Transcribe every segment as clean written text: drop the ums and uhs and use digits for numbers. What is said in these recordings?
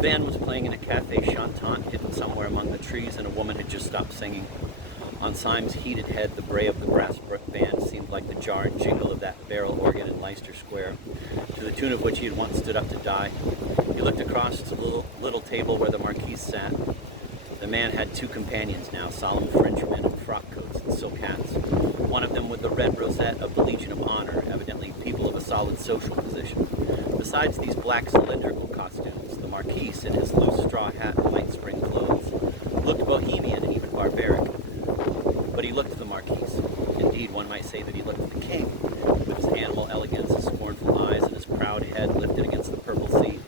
band was playing in a cafe chantant hidden somewhere among the trees, and a woman had just stopped singing. On Syme's heated head, the bray of the brass band seemed like the jar and jingle of that barrel organ in Leicester Square, to the tune of which he had once stood up to die. He looked across to the little table where the Marquise sat. The man had two companions now, solemn Frenchmen in frock coats and silk hats. One of them with the red rosette of the Legion of Honor, evidently people of a solid social position. Besides these black cylindrical costumes, the Marquise, in his loose straw hat and light spring clothes, looked bohemian and even barbaric. But he looked the Marquise. Indeed, one might say that he looked the king, with his animal elegance, his scornful eyes, and his proud head lifted against the purple sea.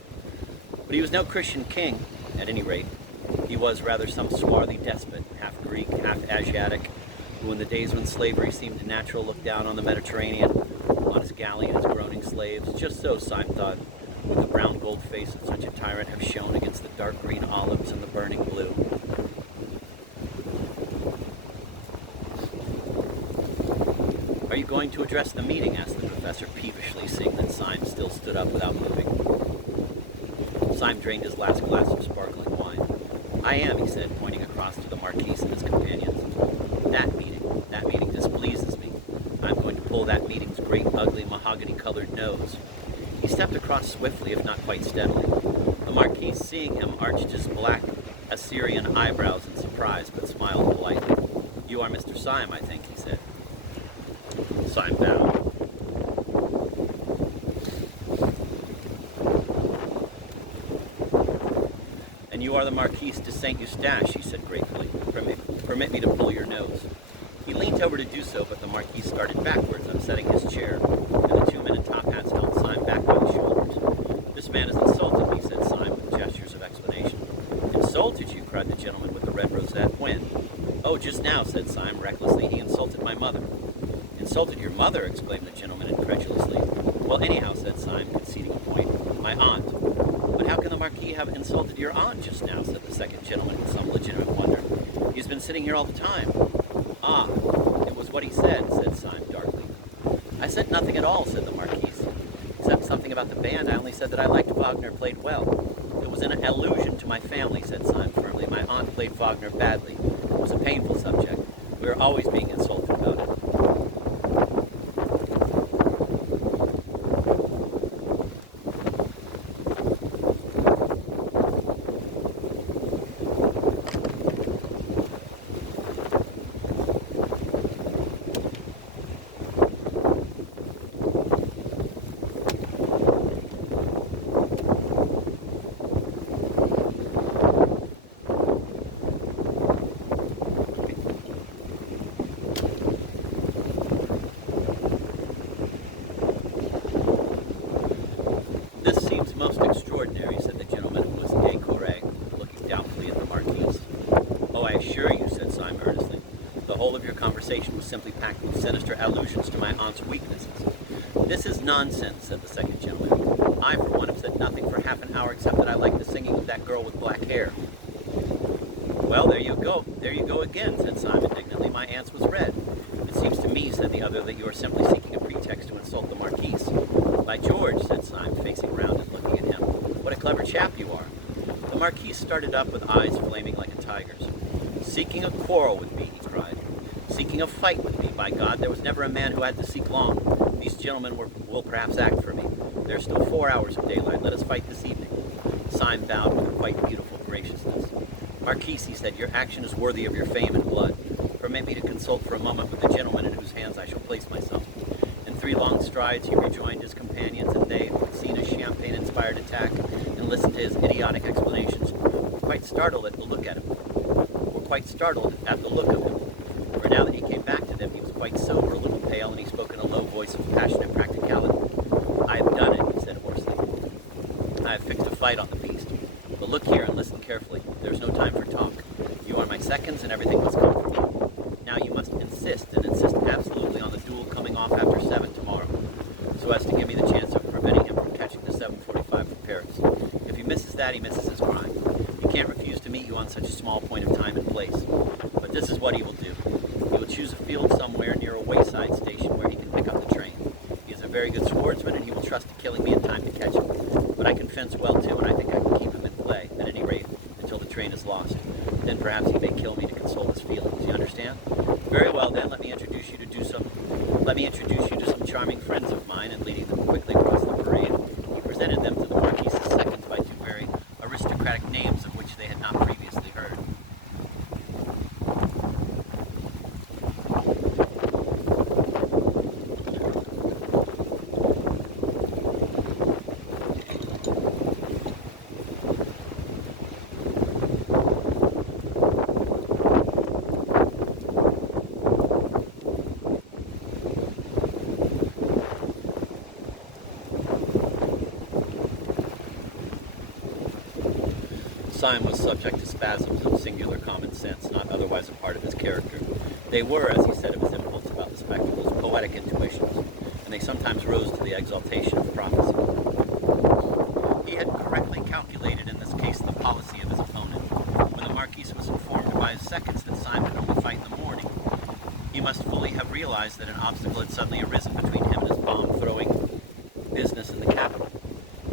But he was no Christian king, at any rate. He was rather some swarthy despot, half Greek, half Asiatic, who in the days when slavery seemed natural looked down on the Mediterranean, on his galley and his groaning slaves. Just so, Syme thought, would the brown gold face of such a tyrant have shone against the dark green olives and the burning blue. "Are you going to address the meeting?" asked the professor peevishly, seeing that Syme still stood up without moving. Syme drained his last glass of sparkling wine. "I am," he said, pointing across to the Marquise and his companions. That meeting displeases me. I'm going to pull that meeting's great, ugly, mahogany-colored nose." He stepped across swiftly, if not quite steadily. The Marquise, seeing him, arched his black Assyrian eyebrows in surprise, but smiled politely. "You are Mr. Syme, I think," he said. Syme bowed. "And you are the Marquise de Saint Eustache," he said gratefully. Permit me to pull your nose." He leaned over to do so, but the Marquise started backwards, upsetting his chair, and the two men in top hats held Syme back by the shoulders. "This man has insulted me," said Syme with gestures of explanation. "Insulted you?" cried the gentleman with the red rosette. "When?" "Oh, just now," said Syme recklessly. "He insulted my mother." "Insulted your mother?" exclaimed the gentleman incredulously. "Well, anyhow," said Syme, conceding a point, "my aunt." "But how can the Marquis have insulted your aunt just now?" said the second gentleman with some legitimate wonder. "He's been sitting here all the time." "Ah, it was what he said," said Syme darkly. "I said nothing at all," said the Marquise. "Except something about the band. I only said that I liked Wagner played well." "It was an allusion to my family," said Syme firmly. "My aunt played Wagner badly. It was a painful subject. We are always being insulted about it." "This seems most extraordinary," said the gentleman who was décoré, looking doubtfully at the Marquise. "Oh, I assure you," said Syme earnestly, "the whole of your conversation was simply packed with sinister allusions to my aunt's weaknesses." "This is nonsense," said the second gentleman. "I, for one, have said nothing for half an hour except that I like the singing of that girl with black hair." "Well, there you go again," said Syme indignantly. "My aunt's was red." "It seems to me," said the other, "that you are simply seeking a pretext to insult the Marquise." "By George," said Syme, facing round and looking at him, "what a clever chap you are." The Marquise started up with eyes flaming like a tiger's. "Seeking a quarrel with me," he cried. "Seeking a fight with me. By God, there was never a man who had to seek long. These gentlemen will perhaps act for me. There's still 4 hours of daylight. Let us fight this evening." Syme bowed with a quite beautiful graciousness. "Marquise," he said, "your action is worthy of your fame and blood. Permit me to consult for a moment with the gentleman in whose hands I shall place myself." In 3 long strides he rejoined his companions, and they, who had seen his champagne-inspired attack and listened to his idiotic explanations, were quite startled at the look of him. For now that he came back to them, he was quite sober, a little pale, and he spoke in a low voice of passionate practicality. "I have done it," he said hoarsely. "I have fixed a fight on the beast. But look here and listen carefully. There's no time for talk. You are my seconds, and everything must come from you. Now you must insist absolutely on the duel coming off after 7 tomorrow, so as to give me the chance of preventing him from catching the 7:45 for Paris. If he misses that, he misses his crime. He can't refuse to meet you on such a small point of time and place. But this is what he will do. He will choose a field somewhere near a wayside station where he can pick up the train. He is a very good swordsman, and he will trust to killing me in time to catch him. But I can fence well, too, and I think I can keep him in play. lost. Then perhaps he may kill me to console his feelings. You understand? Very well, then, let me introduce you to some charming friends of mine, and leading them quickly across the parade, he presented them to the Marquise's seconds by two very aristocratic names of which they had not previously heard. Syme was subject to spasms of singular common sense, not otherwise a part of his character. They were, as he said of his impulse about the spectacles, poetic intuitions, and they sometimes rose to the exaltation of prophecy. He had correctly calculated in this case the policy of his opponent. When the Marquise was informed by his seconds that Syme could only fight in the morning, he must fully have realized that an obstacle had suddenly arisen between him and his bomb-throwing business in the capital.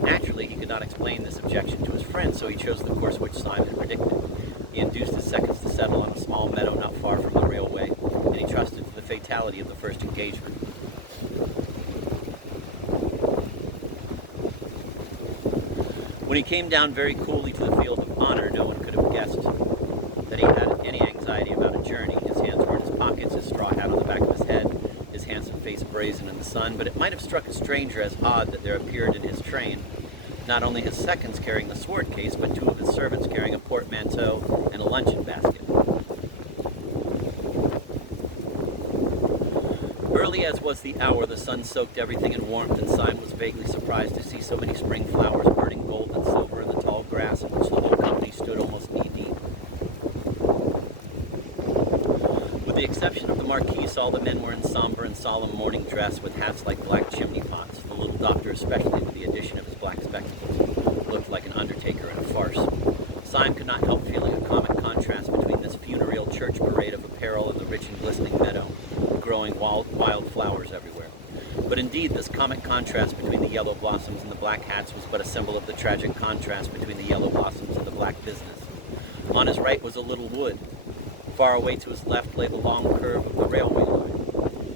Naturally, he could not explain this objection to his friend, so he chose the course which Syme had predicted. He induced his seconds to settle on a small meadow not far from the railway, and he trusted to the fatality of the first engagement. When he came down very coolly to the field of honor, no one could have guessed that he had any anxiety about a journey. His hands were in his pockets, his straw hat on the back of his head, his handsome face brazen in the sun, but it might have struck a stranger as odd that there appeared in his train not only his seconds carrying the sword case, but two of his servants carrying a portmanteau and a luncheon basket. Early as was the hour, the sun soaked everything in warmth, and Syme was vaguely surprised to see so many spring flowers burning gold and silver in the tall grass in which the whole company stood almost knee-deep. With the exception of the Marquise, all the men were in somber and solemn morning dress with hats like black chimney pots. The little doctor, especially with the addition of his black spectacles, looked like an undertaker in a farce. Syme could not help feeling a comic contrast between this funereal church parade of apparel and the rich and glistening meadow, growing wild flowers everywhere. But indeed, this comic contrast between the yellow blossoms and the black hats was but a symbol of the tragic contrast between the yellow blossoms and the black business. On his right was a little wood. Far away to his left lay the long curve of the railway line,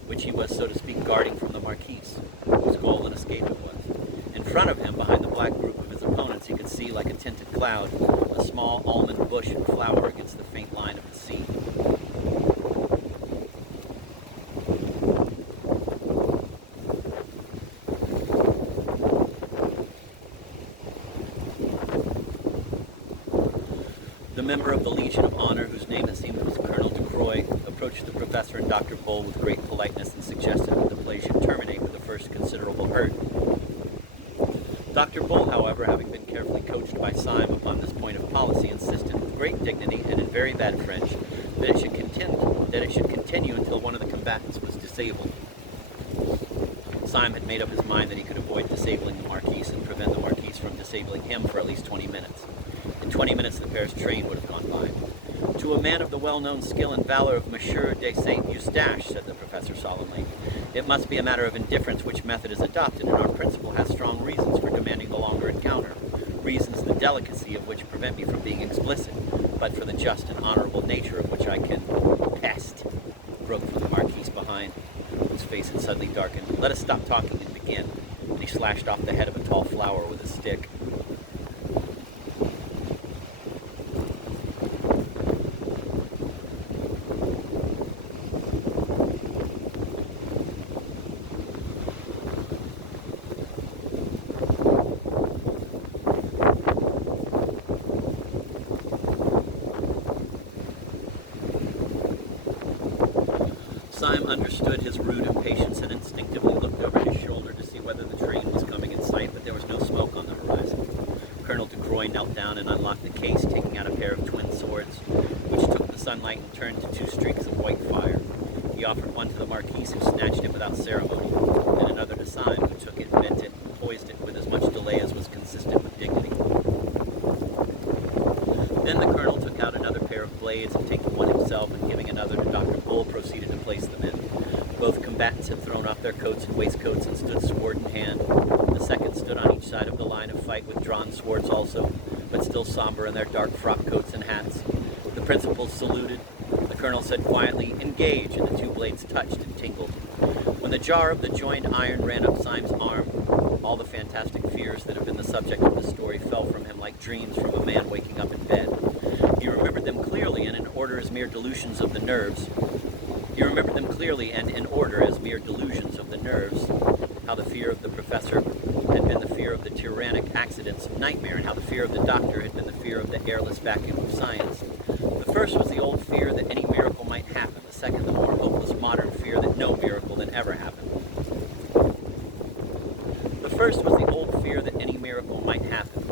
which he was, so to speak, guarding from the Marquise, whose goal and escape it was. In front of him, behind the black group of his opponents, he could see, like a tinted cloud, a small almond bush in flower against the faint line of the sea. The member of the Legion of Honor, whose name it seemed was Colonel de Croix, approached the professor and Dr. Bull with great politeness and suggested that the play should terminate with the first considerable hurt. Dr. Bull, however, having been carefully coached by Syme upon this point of policy, insisted with great dignity and in very bad French that it should continue until one of the combatants was disabled. Syme had made up his mind that he could avoid disabling the Marquise and prevent the Marquise from disabling him for at least 20 minutes. In 20 minutes, the Paris train would have gone by. To a man of the well-known skill and valor of Monsieur de Saint-Eustache, said the professor solemnly, it must be a matter of indifference which method is adopted, and our principal has strong reasons for demanding the longer encounter, reasons the delicacy of which prevent me from being explicit, but for the just and honorable nature of which I can... Pest! Broke from the Marquise behind, whose face had suddenly darkened. Let us stop talking and begin. And he slashed off the head of a tall flower with a stick. Syme understood his rude impatience and instinctively looked over his shoulder to see whether the train was coming in sight, but there was no smoke on the horizon. Colonel de Croix knelt down and unlocked the case, taking out a pair of twin swords, which took the sunlight and turned to two streaks of white fire. He offered one to the Marquise, who snatched it without ceremony, and another to Syme, who took it, bent it, and poised it with as much delay as was consistent with dignity. Then the colonel took out another pair of blades, and taking one himself and giving another to Dr. Bull, proceeded to place them in. Both combatants had thrown off their coats and waistcoats and stood sword in hand. The seconds stood on each side of the line of fight with drawn swords also, but still somber in their dark frock coats and hats. The principals saluted. The colonel said quietly, "Engage," and the two blades touched and tingled. When the jar of the joined iron ran up Syme's arm, all the fantastic fears that have been the subject of the story fell from him like dreams from a man waking up in bed. He remembered them clearly and in order as mere delusions of the nerves. How the fear of the professor had been the fear of the tyrannic accident's nightmare, and how the fear of the doctor had been the fear of the airless vacuum of science. The first was the old fear that any miracle might happen. The second, the more hopeless modern fear that no miracle can ever happen. The first was the old fear that any miracle might happen.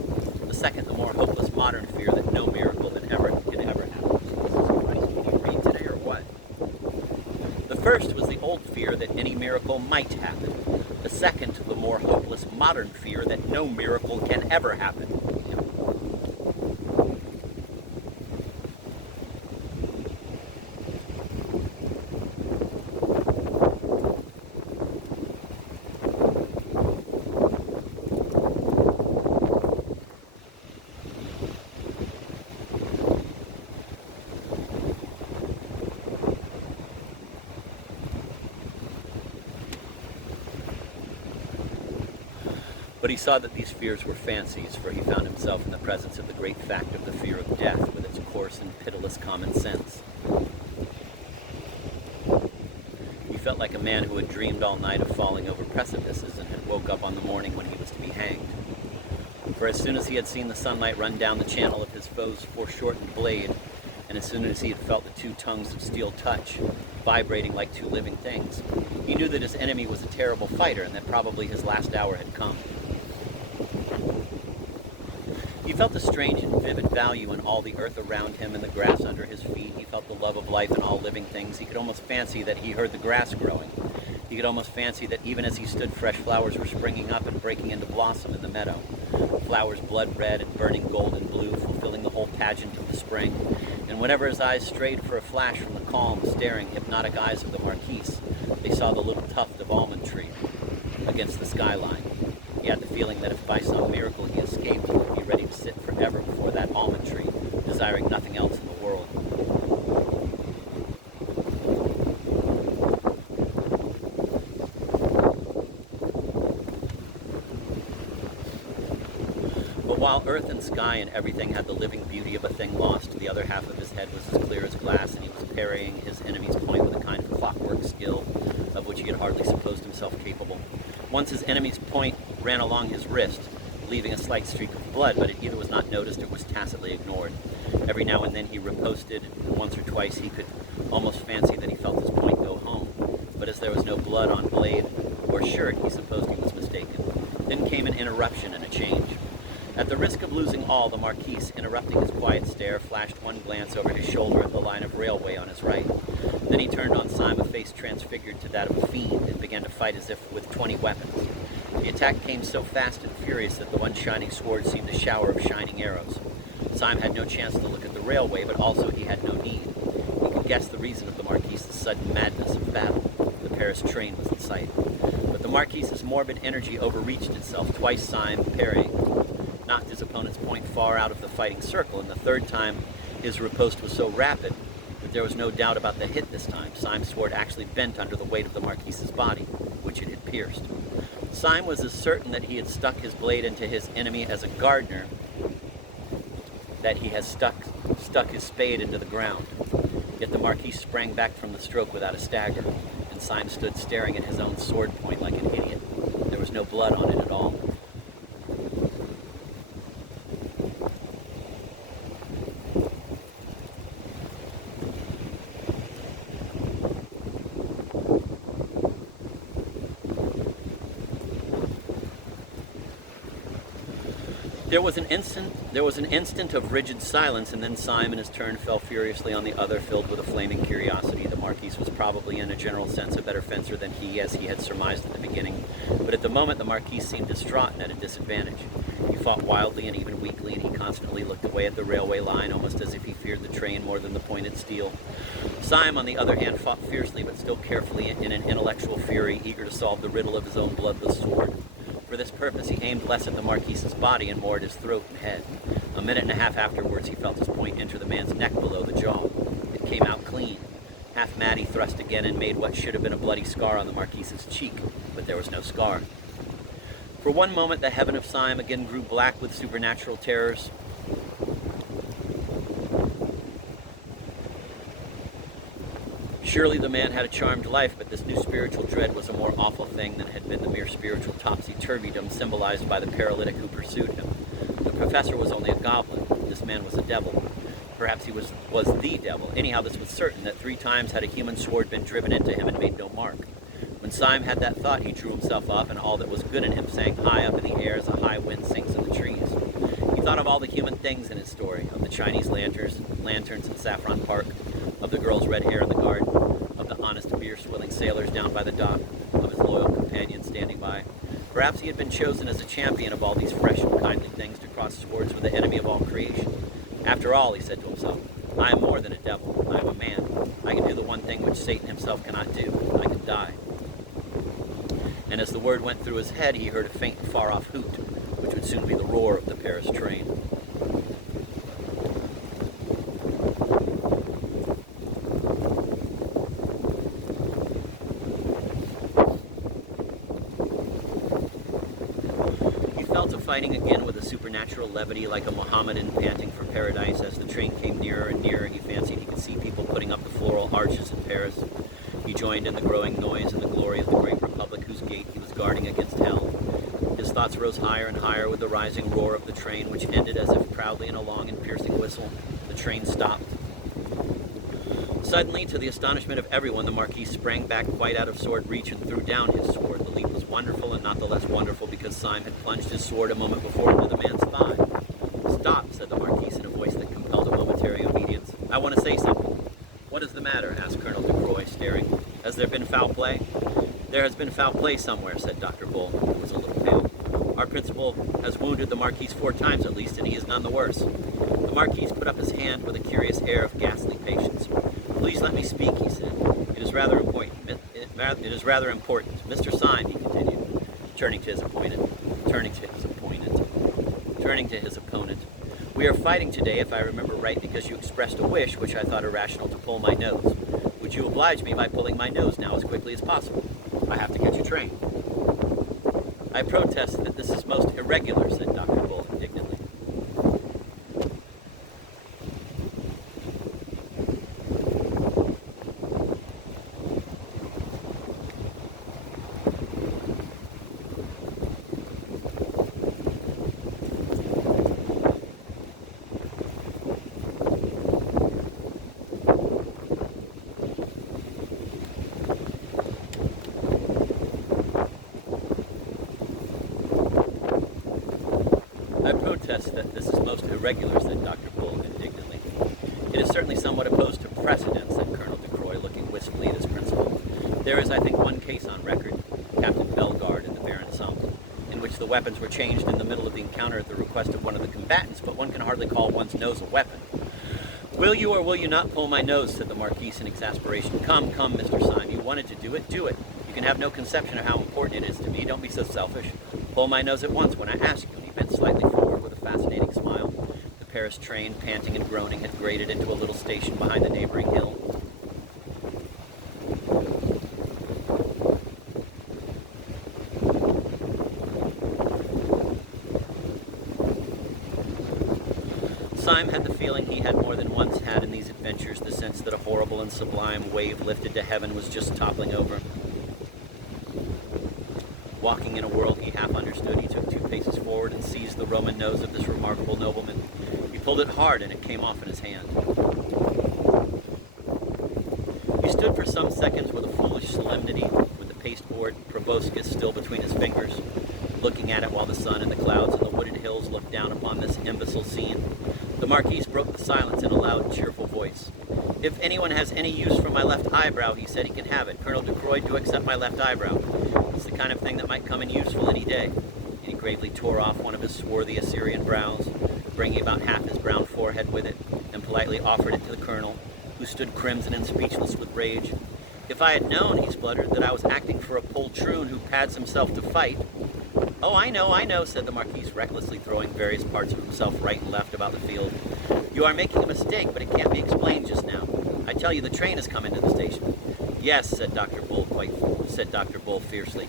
The second, the more hopeless modern fear that no miracle could ever happen. Can you read today or what? The first was the old fear that any miracle might happen. The second, the more hopeless modern fear that no miracle can ever happen. But he saw that these fears were fancies, for he found himself in the presence of the great fact of the fear of death, with its coarse and pitiless common sense. He felt like a man who had dreamed all night of falling over precipices and had woke up on the morning when he was to be hanged. For as soon as he had seen the sunlight run down the channel of his foe's foreshortened blade, and as soon as he had felt the two tongues of steel touch, vibrating like two living things, he knew that his enemy was a terrible fighter and that probably his last hour had come. He felt the strange and vivid value in all the earth around him and the grass under his feet. He felt the love of life in all living things. He could almost fancy that he heard the grass growing. He could almost fancy that even as he stood, fresh flowers were springing up and breaking into blossom in the meadow. Flowers blood red and burning gold and blue, fulfilling the whole pageant of the spring. And whenever his eyes strayed for a flash from the calm, staring, hypnotic eyes of the Marquise, they saw the little tuft of almond tree against the skyline. He had the feeling that if by some miracle he escaped, he would be ready to sit forever before that almond tree, desiring nothing else in the world. But while earth and sky and everything had the living beauty of a thing lost, the other half of his head was as clear as glass, and he was parrying his enemy's point with a kind of clockwork skill of which he had hardly supposed himself capable. Once his enemy's point ran along his wrist, leaving a slight streak of blood, but it either was not noticed or was tacitly ignored. Every now and then he riposted, and once or twice he could almost fancy that he felt his point go home. But as there was no blood on blade or shirt, he supposed he was mistaken. Then came an interruption and a change. At the risk of losing all, the Marquise, interrupting his quiet stare, flashed one glance over his shoulder at the line of railway on his right. Then he turned on Syme, a face transfigured to that of a fiend, and began to fight as if with 20 weapons. The attack came so fast and furious that the one shining sword seemed a shower of shining arrows. Syme had no chance to look at the railway, but also he had no need. He could guess the reason of the Marquise's sudden madness of battle. The Paris train was in sight. But the Marquise's morbid energy overreached itself. Twice Syme, parrying, knocked his opponent's point far out of the fighting circle, and the third time his riposte was so rapid that there was no doubt about the hit this time. Syme's sword actually bent under the weight of the Marquise's body, which it had pierced. Syme was as certain that he had stuck his blade into his enemy as a gardener that he has stuck his spade into the ground. Yet the Marquise sprang back from the stroke without a stagger, and Syme stood staring at his own sword point like an idiot. There was no blood on it at all. There was an instant of rigid silence, and then Syme in his turn fell furiously on the other, filled with a flaming curiosity. The Marquise was probably, in a general sense, a better fencer than he, as he had surmised at the beginning. But at the moment, the Marquise seemed distraught and at a disadvantage. He fought wildly and even weakly, and he constantly looked away at the railway line, almost as if he feared the train more than the pointed steel. Syme, on the other hand, fought fiercely but still carefully in an intellectual fury, eager to solve the riddle of his own bloodless sword. For this purpose, he aimed less at the Marquise's body and more at his throat and head. A minute and a half afterwards, he felt his point enter the man's neck below the jaw. It came out clean. Half mad, he thrust again and made what should have been a bloody scar on the Marquise's cheek, but there was no scar. For one moment, the heaven of Syme again grew black with supernatural terrors. Surely the man had a charmed life, but this new spiritual dread was a more awful thing than had been the mere spiritual topsy-turvydom symbolized by the paralytic who pursued him. The professor was only a goblin. This man was a devil. Perhaps he was the devil. Anyhow, this was certain, that 3 times had a human sword been driven into him and made no mark. When Syme had that thought, he drew himself up, and all that was good in him sank high up in the air as a high wind sinks in the trees. He thought of all the human things in his story, of the Chinese lanterns in Saffron Park, of the girl's red hair in the garden, of the honest beer-swilling sailors down by the dock, of his loyal companions standing by. Perhaps he had been chosen as a champion of all these fresh and kindly things to cross swords with the enemy of all creation. After all, he said to himself, I am more than a devil. I am a man. I can do the one thing which Satan himself cannot do. I can die. And as the word went through his head, he heard a faint, far-off hoot, which would soon be the roar of the Paris train. He fell to fighting again with a supernatural levity like a Mohammedan panting for paradise. As the train came nearer and nearer, he fancied he could see people putting up the floral arches in Paris. He joined in the growing noise and the glory of the great republic whose gate he was guarding against hell. His thoughts rose higher and higher with the rising roar of the train, which ended as if proudly in a long and piercing whistle. The train stopped. Suddenly, to the astonishment of everyone, the Marquis sprang back quite out of sword reach and threw down his sword. The leap was wonderful, and not the less wonderful because Syme had plunged his sword a moment before into the man's thigh. Stop, said the Marquis in a voice that compelled a momentary obedience. I want to say something. What is the matter? Asked Colonel de Croix, staring. Has there been foul play? There has been foul play somewhere, said Dr. Bull, who was a little pale. Our principal has wounded the Marquis 4 times at least, and he is none the worse. The Marquis put up his hand with a curious air of ghastly patience. Please let me speak, he said. It is rather important. Mr. Syme, he continued, turning to his opponent. We are fighting today, if I remember right, because you expressed a wish which I thought irrational to pull my nose. Would you oblige me by pulling my nose now as quickly as possible? I have to catch a train. I protest that this is most irregular, said Dr. Bull indignantly. I protest that this is most irregular, said Dr. Bull indignantly. It is certainly somewhat opposed to precedent, said Colonel de Croix, looking wistfully at his principal. There is, I think, one case on record, Captain Bellegarde and the Baron Sumpte, in which the weapons were changed in the middle of the encounter at the request of one of the combatants, but one can hardly call one's nose a weapon. Will you or will you not pull my nose, said the Marquis in exasperation. Come, Mr. Syme, you wanted to do it, do it. You can have no conception of how important it is to me. Don't be so selfish. Pull my nose at once when I ask you. And he bent slightly forward with a fascinating smile. The Paris train, panting and groaning, had grated into a little station behind the neighboring hill. Syme had the feeling he had more than once had in these adventures, the sense that a horrible and sublime wave lifted to heaven was just toppling over. Walking in a world he half understood, he took 2 paces forward and seized the Roman nose of this remarkable nobleman. He pulled it hard, and it came off in his hand. He stood for some seconds with a foolish solemnity, with the pasteboard proboscis still between his fingers, looking at it while the sun and the clouds and the wooded hills looked down upon this imbecile scene. The Marquis broke the silence in a loud, cheerful voice. If anyone has any use for my left eyebrow, he said, he can have it. Colonel de Croix, do accept my left eyebrow. It's the kind of thing that might come in useful any day. And he gravely tore off one of his swarthy Assyrian brows, bringing about half his brown forehead with it, and politely offered it to the colonel, who stood crimson and speechless with rage. "If I had known," he spluttered, "that I was acting for a poltroon who pads himself to fight—" "Oh, I know," said the Marquise, recklessly throwing various parts of himself right and left about the field. "You are making a mistake, but it can't be explained just now. I tell you, the train has come into the station." "Yes," said Dr. Bull fiercely,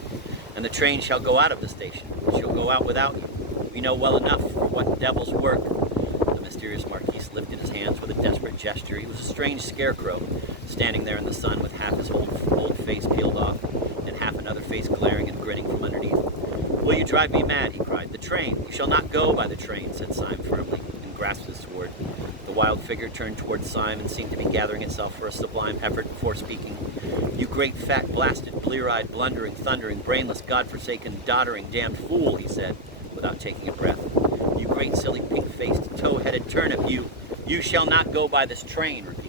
"and the train shall go out of the station. It shall go out without you. We know well enough for what devil's work." The mysterious Marquise lifted his hands with a desperate gesture. He was a strange scarecrow, standing there in the sun with half his old face peeled off, and half another face glaring and grinning from underneath. "Will you drive me mad?" he cried. "The train! You shall not go by the train," said Syme firmly, and grasped his sword. The wild figure turned towards Syme and seemed to be gathering itself for a sublime effort before speaking. "You great, fat, blasted, blear-eyed, blundering, thundering, brainless, God-forsaken, doddering, damned fool," he said, without taking a breath. "You great, silly, pink-faced, tow-headed turnip, you shall not go by this train," repeated